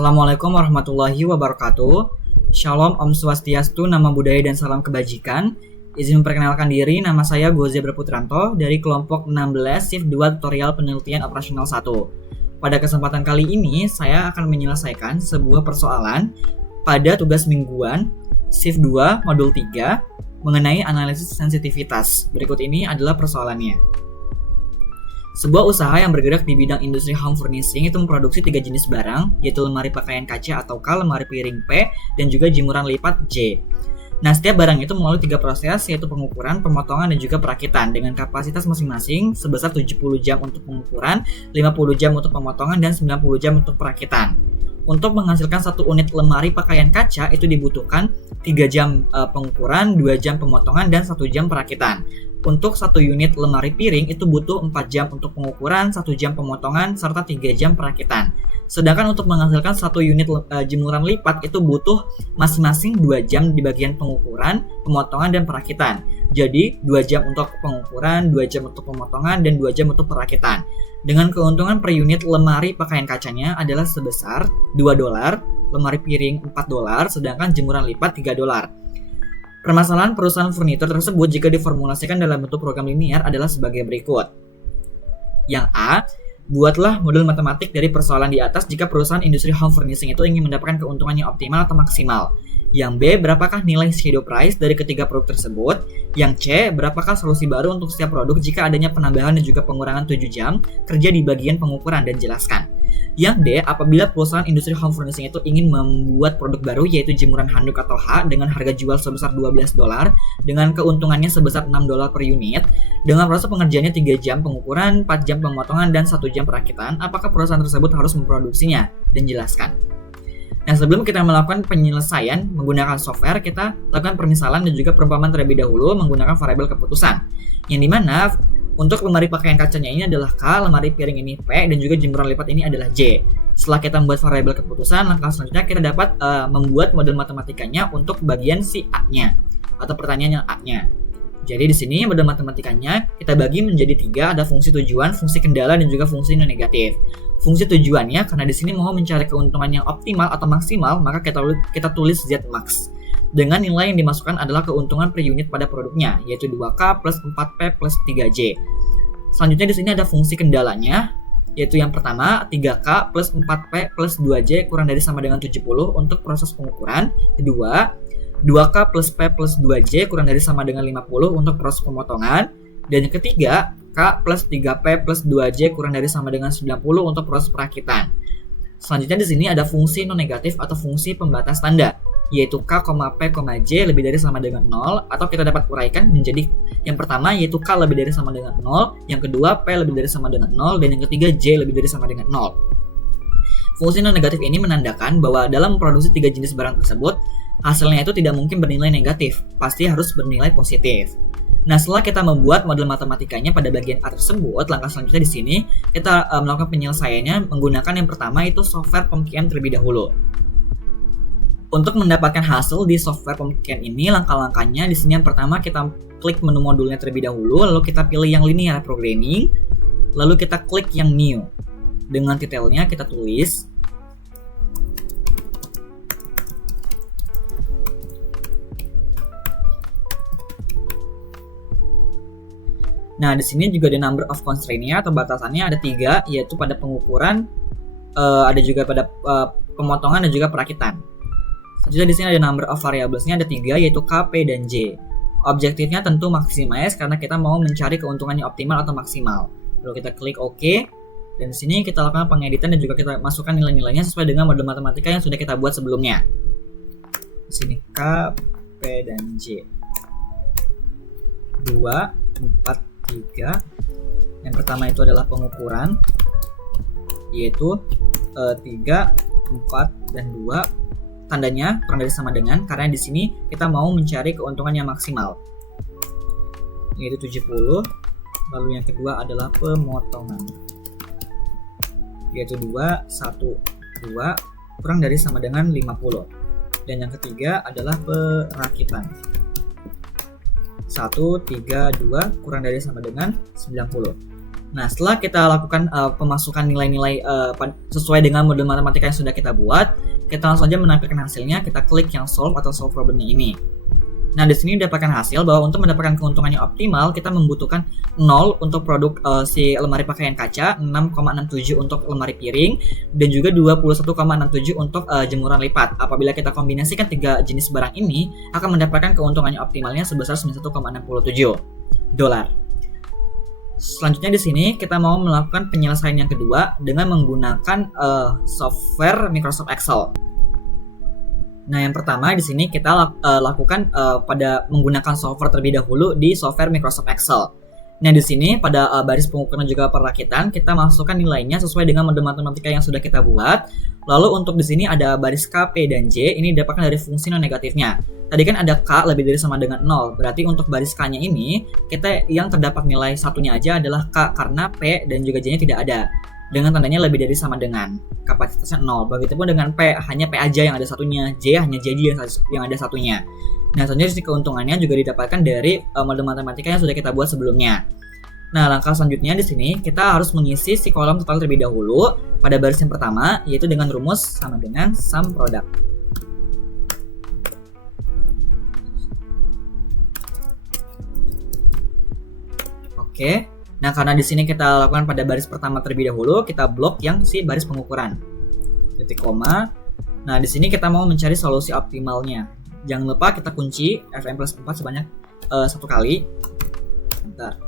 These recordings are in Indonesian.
Assalamualaikum warahmatullahi wabarakatuh. Shalom, Om Swastiastu, nama budaya dan salam kebajikan. Izin memperkenalkan diri, nama saya Goze Berputranto dari kelompok 16 Shift 2 Tutorial Penelitian Operasional 1. Pada kesempatan kali ini, saya akan menyelesaikan sebuah persoalan pada tugas mingguan Shift 2 Modul 3 mengenai analisis sensitivitas. Berikut ini adalah persoalannya. Sebuah usaha yang bergerak di bidang industri home furnishing itu memproduksi 3 jenis barang, yaitu lemari pakaian kaca atau K, lemari piring P, dan juga jemuran lipat J. Nah, setiap barang itu melalui 3 proses, yaitu pengukuran, pemotongan, dan juga perakitan dengan kapasitas masing-masing sebesar 70 jam untuk pengukuran, 50 jam untuk pemotongan, dan 90 jam untuk perakitan. Untuk menghasilkan satu unit lemari pakaian kaca itu dibutuhkan 3 jam pengukuran, 2 jam pemotongan, dan 1 jam perakitan. Untuk satu unit lemari piring itu butuh 4 jam untuk pengukuran, 1 jam pemotongan, serta 3 jam perakitan. Sedangkan untuk menghasilkan satu unit jemuran lipat itu butuh masing-masing 2 jam di bagian pengukuran, pemotongan, dan perakitan. Jadi 2 jam untuk pengukuran, 2 jam untuk pemotongan, dan 2 jam untuk perakitan. Dengan keuntungan per unit lemari pakaian kacanya adalah sebesar $2, lemari piring $4, sedangkan jemuran lipat $3. Permasalahan perusahaan furnitur tersebut jika diformulasikan dalam bentuk program linear adalah sebagai berikut. Yang A, buatlah model matematik dari persoalan di atas jika perusahaan industri home furnishing itu ingin mendapatkan keuntungan yang optimal atau maksimal. Yang B, berapakah nilai shadow price dari ketiga produk tersebut? Yang C, berapakah solusi baru untuk setiap produk jika adanya penambahan dan juga pengurangan 7 jam kerja di bagian pengukuran, dan jelaskan. Yang D, apabila perusahaan industri home furnishing itu ingin membuat produk baru yaitu jemuran handuk atau H dengan harga jual sebesar $12 dengan keuntungannya sebesar $6 per unit, dengan proses pengerjaannya 3 jam pengukuran, 4 jam pemotongan, dan 1 jam perakitan, apakah perusahaan tersebut harus memproduksinya? Dan jelaskan. Nah, sebelum kita melakukan penyelesaian menggunakan software, kita lakukan permisalan dan juga perumpamaan terlebih dahulu menggunakan variabel keputusan. Yang dimana untuk lemari pakaian kacanya ini adalah K, lemari piring ini P, dan juga jemuran lipat ini adalah J. Setelah kita membuat variabel keputusan, langkah selanjutnya kita dapat membuat model matematikanya untuk bagian si A-nya atau pertanyaan yang A-nya. Jadi di sini model matematikanya kita bagi menjadi 3, ada fungsi tujuan, fungsi kendala, dan juga fungsi non negatif. Fungsi tujuannya karena di sini mau mencari keuntungan yang optimal atau maksimal, maka kita tulis Z max. Dengan nilai yang dimasukkan adalah keuntungan per unit pada produknya, yaitu 2K plus 4P plus 3J. Selanjutnya di sini ada fungsi kendalanya, yaitu yang pertama 3K plus 4P plus 2J kurang dari sama dengan 70 untuk proses pengukuran. Kedua, 2K plus P plus 2J kurang dari sama dengan 50 untuk proses pemotongan. Dan yang ketiga, K plus 3P plus 2J kurang dari sama dengan 90 untuk proses perakitan. Selanjutnya di sini ada fungsi non negatif atau fungsi pembatas tanda, yaitu K, P, J lebih dari sama dengan 0, atau kita dapat uraikan menjadi yang pertama yaitu K lebih dari sama dengan 0, yang kedua P lebih dari sama dengan 0, dan yang ketiga J lebih dari sama dengan 0. Fungsi non negatif ini menandakan bahwa dalam memproduksi 3 jenis barang tersebut, hasilnya itu tidak mungkin bernilai negatif, pasti harus bernilai positif. Nah, setelah kita membuat model matematikanya pada bagian A tersebut, langkah selanjutnya di sini kita melakukan penyelesaiannya menggunakan yang pertama itu software POM-QM terlebih dahulu. Untuk mendapatkan hasil di software POM-QM ini, langkah-langkahnya di sini yang pertama kita klik menu modulnya terlebih dahulu, lalu kita pilih yang linear programming, lalu kita klik yang new. Dengan detailnya kita tulis Nah, di sini juga ada number of constraint-nya atau batasannya ada 3, yaitu pada pengukuran, ada juga pada pemotongan, dan juga perakitan. Selanjutnya di sini ada number of variables-nya ada 3, yaitu K, P, dan J. Objektifnya tentu maximize karena kita mau mencari keuntungan yang optimal atau maksimal. Lalu kita klik OK, dan di sini kita lakukan pengeditan dan juga kita masukkan nilai-nilainya sesuai dengan model matematika yang sudah kita buat sebelumnya. Di sini K, P, dan J. 2, 4, 3. Yang pertama itu adalah pengukuran, yaitu 3, 4, dan 2. Tandanya kurang dari sama dengan, karena di sini kita mau mencari keuntungan yang maksimal, yaitu 70. Lalu yang kedua adalah pemotongan, yaitu 2, 1, 2 kurang dari sama dengan 50. Dan yang ketiga adalah perakitan, 1, 3, 2 kurang dari sama dengan 90. Nah, setelah kita lakukan pemasukan nilai-nilai sesuai dengan model matematika yang sudah kita buat, kita langsung aja menampilkan hasilnya. Kita klik yang solve atau solve problemnya ini. Nah, di sini dapatkan hasil bahwa untuk mendapatkan keuntungan yang optimal, kita membutuhkan 0 untuk produk si lemari pakaian kaca, 6,67 untuk lemari piring, dan juga 21,67 untuk jemuran lipat. Apabila kita kombinasikan 3 jenis barang ini, akan mendapatkan keuntungannya optimalnya sebesar 91,67 dolar. Selanjutnya di sini kita mau melakukan penyelesaian yang kedua dengan menggunakan software Microsoft Excel. Nah, yang pertama di sini kita lakukan pada menggunakan software terlebih dahulu di software Microsoft Excel. Nah, di sini pada baris pengukuran juga perakitan kita masukkan nilainya sesuai dengan model matematika yang sudah kita buat. Lalu untuk di sini ada baris K, P, dan J, ini didapatkan dari fungsi non negatifnya. Tadi kan ada K lebih dari sama dengan 0, berarti untuk baris K-nya ini, kita yang terdapat nilai satunya aja adalah K, karena P dan juga J-nya tidak ada. Dengan tandanya lebih dari sama dengan, kapasitasnya 0. Begitupun dengan P, hanya P aja yang ada satunya, J hanya J yang ada satunya. Nah, selanjutnya keuntungannya juga didapatkan dari model matematika yang sudah kita buat sebelumnya. Nah, langkah selanjutnya di sini, kita harus mengisi si kolom total terlebih dahulu pada baris yang pertama, yaitu dengan rumus sama dengan sum product. Oke, nah karena di sini kita lakukan pada baris pertama terlebih dahulu, kita blok yang si baris pengukuran. Titik koma. Nah, di sini kita mau mencari solusi optimalnya. Jangan lupa kita kunci Fn plus 4 sebanyak 1 kali. Bentar.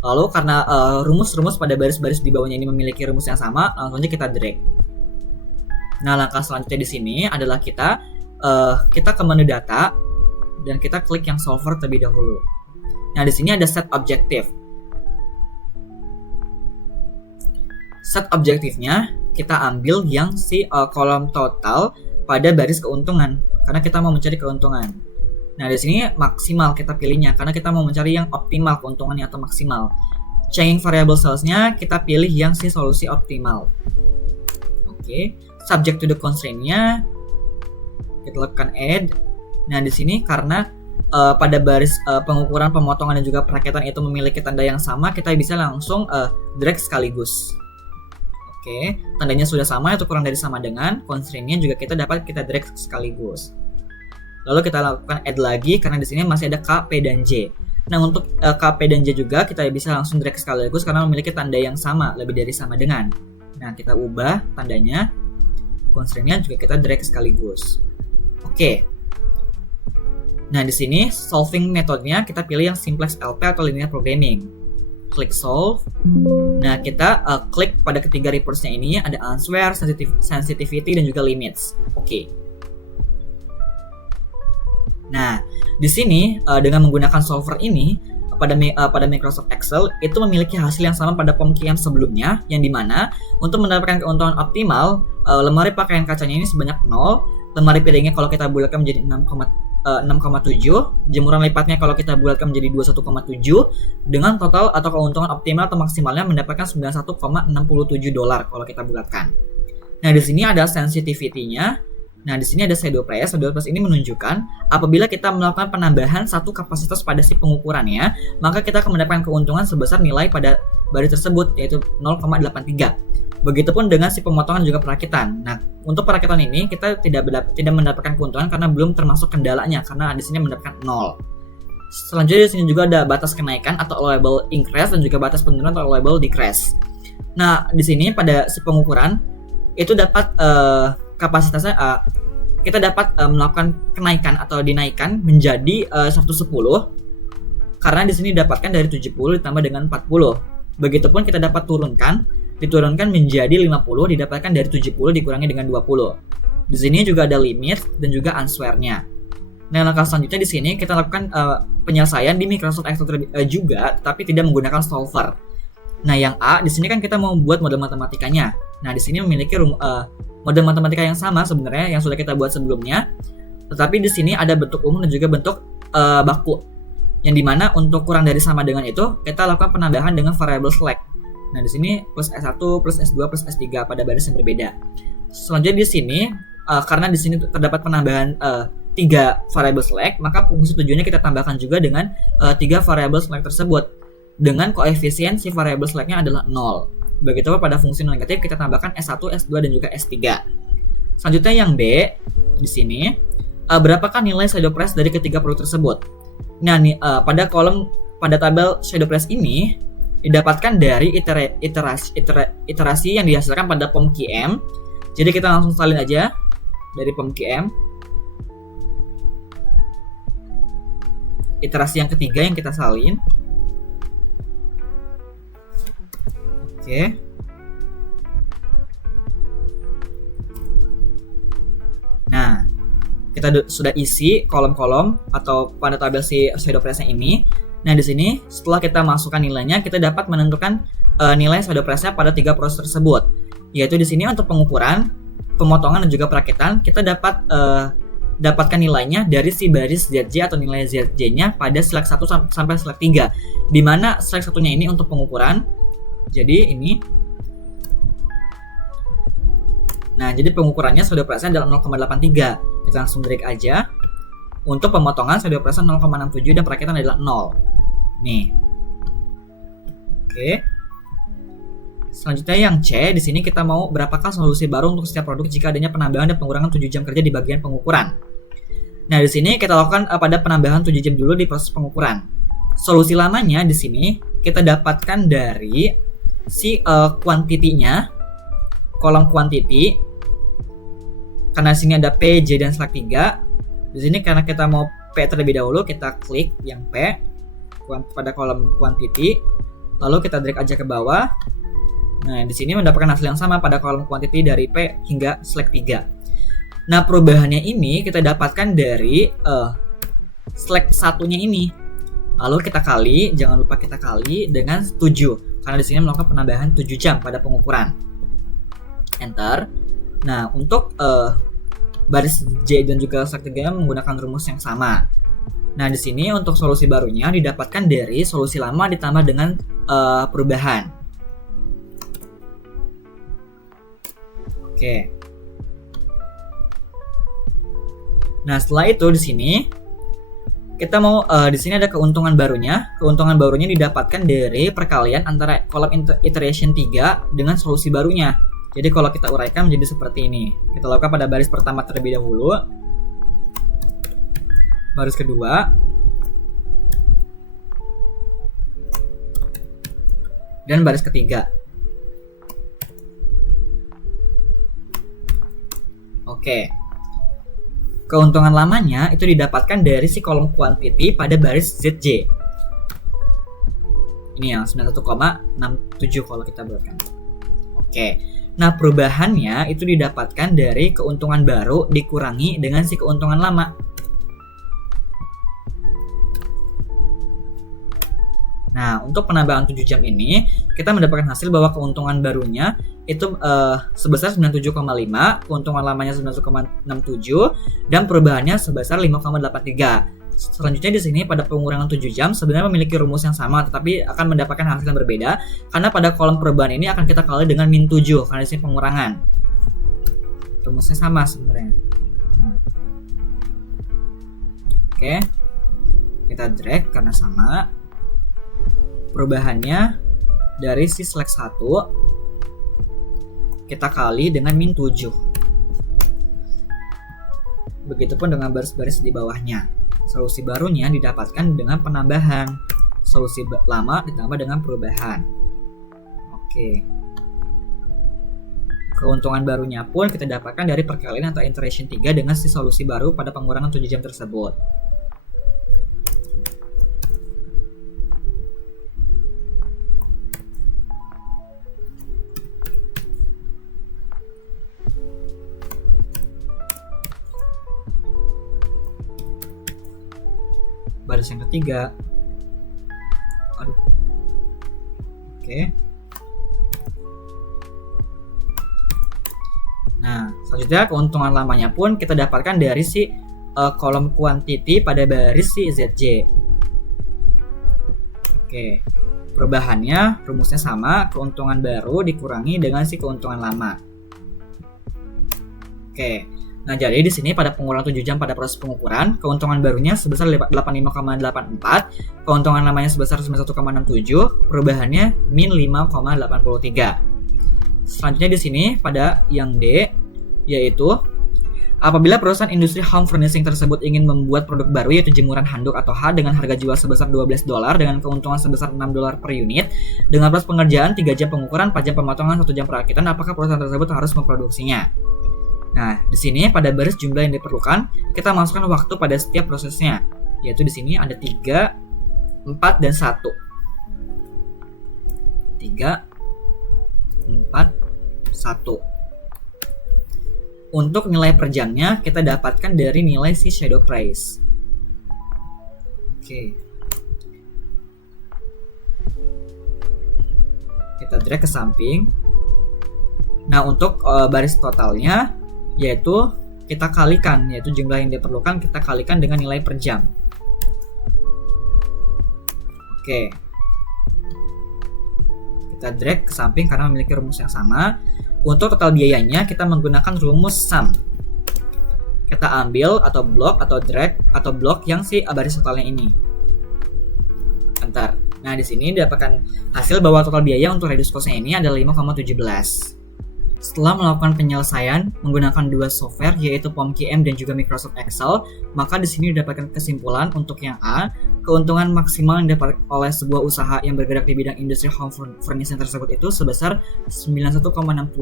Lalu karena rumus-rumus pada baris-baris di bawahnya ini memiliki rumus yang sama, langsung aja kita drag. Nah, langkah selanjutnya di sini adalah kita ke menu data dan kita klik yang solver terlebih dahulu. Nah, di sini ada set objective. Set objektifnya kita ambil yang si kolom total pada baris keuntungan karena kita mau mencari keuntungan. Nah, di sini maksimal kita pilihnya karena kita mau mencari yang optimal keuntungannya atau maksimal. Changing variable salesnya kita pilih yang si solusi optimal. Oke, subject to the constraint-nya kita lakukan add. Nah, di sini karena pada baris pengukuran, pemotongan dan juga perakitan itu memiliki tanda yang sama, kita bisa langsung drag sekaligus. Oke, tandanya sudah sama, itu kurang dari sama dengan, constraint-nya juga kita dapat kita drag sekaligus. Lalu kita lakukan add lagi karena di sini masih ada K, P, dan J. Nah, untuk K, P, dan J juga kita bisa langsung drag sekaligus karena memiliki tanda yang sama, lebih dari sama dengan. Nah, kita ubah tandanya, constraint-nya juga kita drag sekaligus. Oke. Nah, di sini solving metodenya kita pilih yang simplex LP atau linear programming. Klik solve. Nah, kita klik pada ketiga reports-nya ini, ada answer, sensitivity, dan juga limits. Oke. Nah, di sini dengan menggunakan solver ini pada Microsoft Excel itu memiliki hasil yang sama pada pemakaian sebelumnya, yang dimana untuk mendapatkan keuntungan optimal, lemari pakaian kacanya ini sebanyak 0, lemari piringnya kalau kita bulatkan menjadi 6,7, jemuran lipatnya kalau kita bulatkan menjadi 21,7, dengan total atau keuntungan optimal atau maksimalnya mendapatkan 91,67 dolar kalau kita bulatkan. Nah, di sini ada sensitivity-nya. Nah, di sini ada shadow price. Shadow price ini menunjukkan apabila kita melakukan penambahan satu kapasitas pada si pengukurannya, maka kita akan mendapatkan keuntungan sebesar nilai pada baris tersebut, yaitu 0,83. Begitupun dengan si pemotongan juga perakitan. Nah, untuk perakitan ini kita tidak mendapatkan keuntungan karena belum termasuk kendalanya, karena di sini mendapatkan 0. Selanjutnya di sini juga ada batas kenaikan atau allowable increase dan juga batas penurunan atau allowable decrease. Nah, di sini pada si pengukuran itu dapat kapasitasnya kita dapat melakukan kenaikan atau dinaikkan menjadi 110 karena di sini didapatkan dari 70 ditambah dengan 40. Begitupun kita dapat diturunkan menjadi 50 didapatkan dari 70 dikurangi dengan 20. Di sini juga ada limit dan juga answer-nya. Nah, langkah selanjutnya di sini kita lakukan penyelesaian di Microsoft Excel juga, tapi tidak menggunakan solver. Nah, yang A di sini kan kita mau buat model matematikanya. Nah, di sini memiliki model matematika yang sama sebenarnya yang sudah kita buat sebelumnya, tetapi di sini ada bentuk umum dan juga bentuk baku. Yang dimana untuk kurang dari sama dengan itu kita lakukan penambahan dengan variable select. Nah, di sini plus S1, plus S2, plus S3 pada baris yang berbeda. Selanjutnya di sini karena di sini terdapat penambahan 3 variable select, maka fungsi tujuannya kita tambahkan juga dengan 3 variable select tersebut. dengan koefisien si variabel slacknya adalah 0. Begitu pada fungsi non negatif kita tambahkan S1, S2 dan juga S3. Selanjutnya yang B di sini, berapakah nilai shadow price dari ketiga produk tersebut? Nah, pada tabel shadow price ini didapatkan dari iterasi yang dihasilkan pada POM-QM. Jadi kita langsung salin aja dari POM-QM. Iterasi yang ketiga yang kita salin. Oke. Nah, kita sudah isi kolom-kolom atau pada tabel si shadow price-nya ini. Nah, di sini setelah kita masukkan nilainya, kita dapat menentukan nilai shadow price-nya pada tiga proses tersebut. Yaitu di sini untuk pengukuran, pemotongan dan juga perakitan, kita dapat dapatkan nilainya dari si baris ZJ atau nilai ZJ-nya pada slack 1 sampai slack 3. Di mana slack satunya ini untuk pengukuran. Jadi ini. Nah, jadi pengukurannya shadow price-nya adalah 0,83. Kita langsung drag aja. Untuk pemotongan shadow price-nya 0,67 dan perakitan adalah 0. Nih. Oke. Selanjutnya yang C, di sini kita mau berapakah solusi baru untuk setiap produk jika adanya penambahan dan pengurangan 7 jam kerja di bagian pengukuran. Nah, di sini kita lakukan pada penambahan 7 jam dulu di proses pengukuran. Solusi lamanya di sini kita dapatkan dari si kuantitinya, kolom kuantiti. Karena di sini ada P, J dan slack 3. Di sini karena kita mau P terlebih dahulu, kita klik yang P pada kolom kuantiti. Lalu kita drag aja ke bawah. Nah, di sini mendapatkan hasil yang sama pada kolom kuantiti dari P hingga slack 3. Nah, perubahannya ini kita dapatkan dari slack satunya ini. Lalu kita kali, jangan lupa kita kali dengan 7. Karena di sini melakukan penambahan 7 jam pada pengukuran. Enter. Nah, untuk baris J dan juga slack 3 menggunakan rumus yang sama. Nah, di sini untuk solusi barunya didapatkan dari solusi lama ditambah dengan perubahan. Oke. Nah, setelah itu di sini kita mau di sini ada keuntungan barunya. Keuntungan barunya didapatkan dari perkalian antara kolom iteration 3 dengan solusi barunya. Jadi kalau kita uraikan menjadi seperti ini. Kita lakukan pada baris pertama terlebih dahulu. Baris kedua. Dan baris ketiga. Oke. Keuntungan lamanya itu didapatkan dari si kolom quantity pada baris ZJ. Ini yang 91,67 kalau kita buatkan. Oke. Nah, perubahannya itu didapatkan dari keuntungan baru dikurangi dengan si keuntungan lama. Nah, untuk penambahan 7 jam ini, kita mendapatkan hasil bahwa keuntungan barunya itu sebesar 97,5, keuntungan lamanya 91,67, dan perubahannya sebesar 5,83. Selanjutnya di sini pada pengurangan 7 jam sebenarnya memiliki rumus yang sama, tetapi akan mendapatkan hasil yang berbeda, karena pada kolom perubahan ini akan kita kali dengan min 7, karena di sini pengurangan. Rumusnya sama sebenarnya. Oke, kita drag karena sama. Perubahannya dari si slack 1 kita kali dengan min 7. Begitupun dengan baris-baris di bawahnya. Solusi barunya didapatkan dengan penambahan. Solusi lama ditambah dengan perubahan. Oke. Keuntungan barunya pun kita dapatkan dari perkalian antara iteration 3 dengan si solusi baru pada pengurangan 7 jam tersebut. Baris yang ketiga. Oke. Nah, selanjutnya keuntungan lamanya pun kita dapatkan dari si kolom quantity pada baris si ZJ. Oke. Perubahannya rumusnya sama, keuntungan baru dikurangi dengan si keuntungan lama. Oke. Nah, jadi di sini pada pengurangan 7 jam pada proses pengukuran, keuntungan barunya sebesar 85,84, keuntungan lamanya sebesar 91,67, perubahannya min 5,83. Selanjutnya di sini pada yang D, yaitu apabila perusahaan industri home furnishing tersebut ingin membuat produk baru yaitu jemuran handuk atau H dengan harga jual sebesar $12 dengan keuntungan sebesar $6 per unit dengan proses pengerjaan 3 jam pengukuran, 4 jam pemotongan, 1 jam perakitan, apakah perusahaan tersebut harus memproduksinya? Nah, di sini pada baris jumlah yang diperlukan, kita masukkan waktu pada setiap prosesnya, yaitu di sini ada 3, 4, dan 1. 3, 4, 1. Untuk nilai per jamnya kita dapatkan dari nilai si shadow price. Oke. Kita drag ke samping. Nah, untuk baris totalnya yaitu kita kalikan, yaitu jumlah yang diperlukan kita kalikan dengan nilai per jam. Oke. Kita drag ke samping karena memiliki rumus yang sama. Untuk total biayanya kita menggunakan rumus sum. Kita ambil atau blok atau drag atau blok yang si baris totalnya ini. Bentar. Nah, di sini didapatkan hasil bahwa total biaya untuk reduce cost-nya ini adalah 5,17. Setelah melakukan penyelesaian menggunakan dua software yaitu POMKM dan juga Microsoft Excel, maka di sini didapatkan kesimpulan untuk yang A, keuntungan maksimal yang dapat oleh sebuah usaha yang bergerak di bidang industri home furnishing tersebut itu sebesar $91,67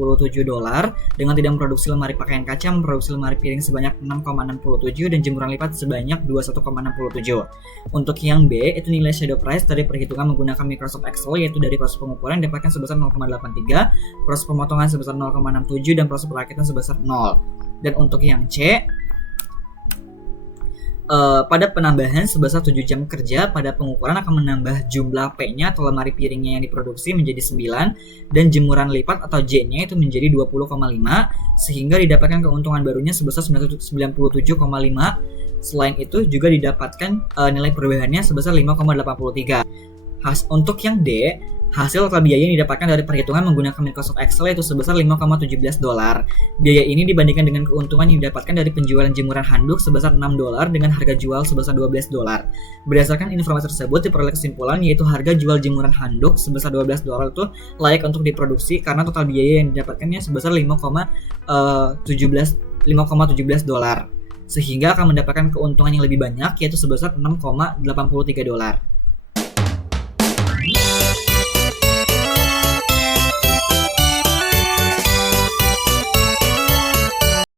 dengan tidak memproduksi lemari pakaian kaca, memproduksi lemari piring sebanyak 6,67 dan jemuran lipat sebanyak 21,67. Untuk yang B, itu nilai shadow price dari perhitungan menggunakan Microsoft Excel yaitu dari proses pengukuran didapatkan sebesar 0,83, proses pemotongan sebesar 0,67 dan proses perakitan sebesar 0. Dan untuk yang C, pada penambahan sebesar 7 jam kerja pada pengukuran akan menambah jumlah P-nya atau lemari piringnya yang diproduksi menjadi 9 dan jemuran lipat atau J-nya itu menjadi 20,5 sehingga didapatkan keuntungan barunya sebesar 97,5. Selain itu juga didapatkan nilai perubahannya sebesar 5,83. Untuk yang D, hasil total biaya yang didapatkan dari perhitungan menggunakan Microsoft Excel yaitu sebesar $5,17. Biaya ini dibandingkan dengan keuntungan yang didapatkan dari penjualan jemuran handuk sebesar $6 dengan harga jual sebesar $12. Berdasarkan informasi tersebut diperoleh kesimpulan yaitu harga jual jemuran handuk sebesar $12 itu layak untuk diproduksi karena total biaya yang didapatkannya sebesar $5,17 sehingga akan mendapatkan keuntungan yang lebih banyak yaitu sebesar $6,83.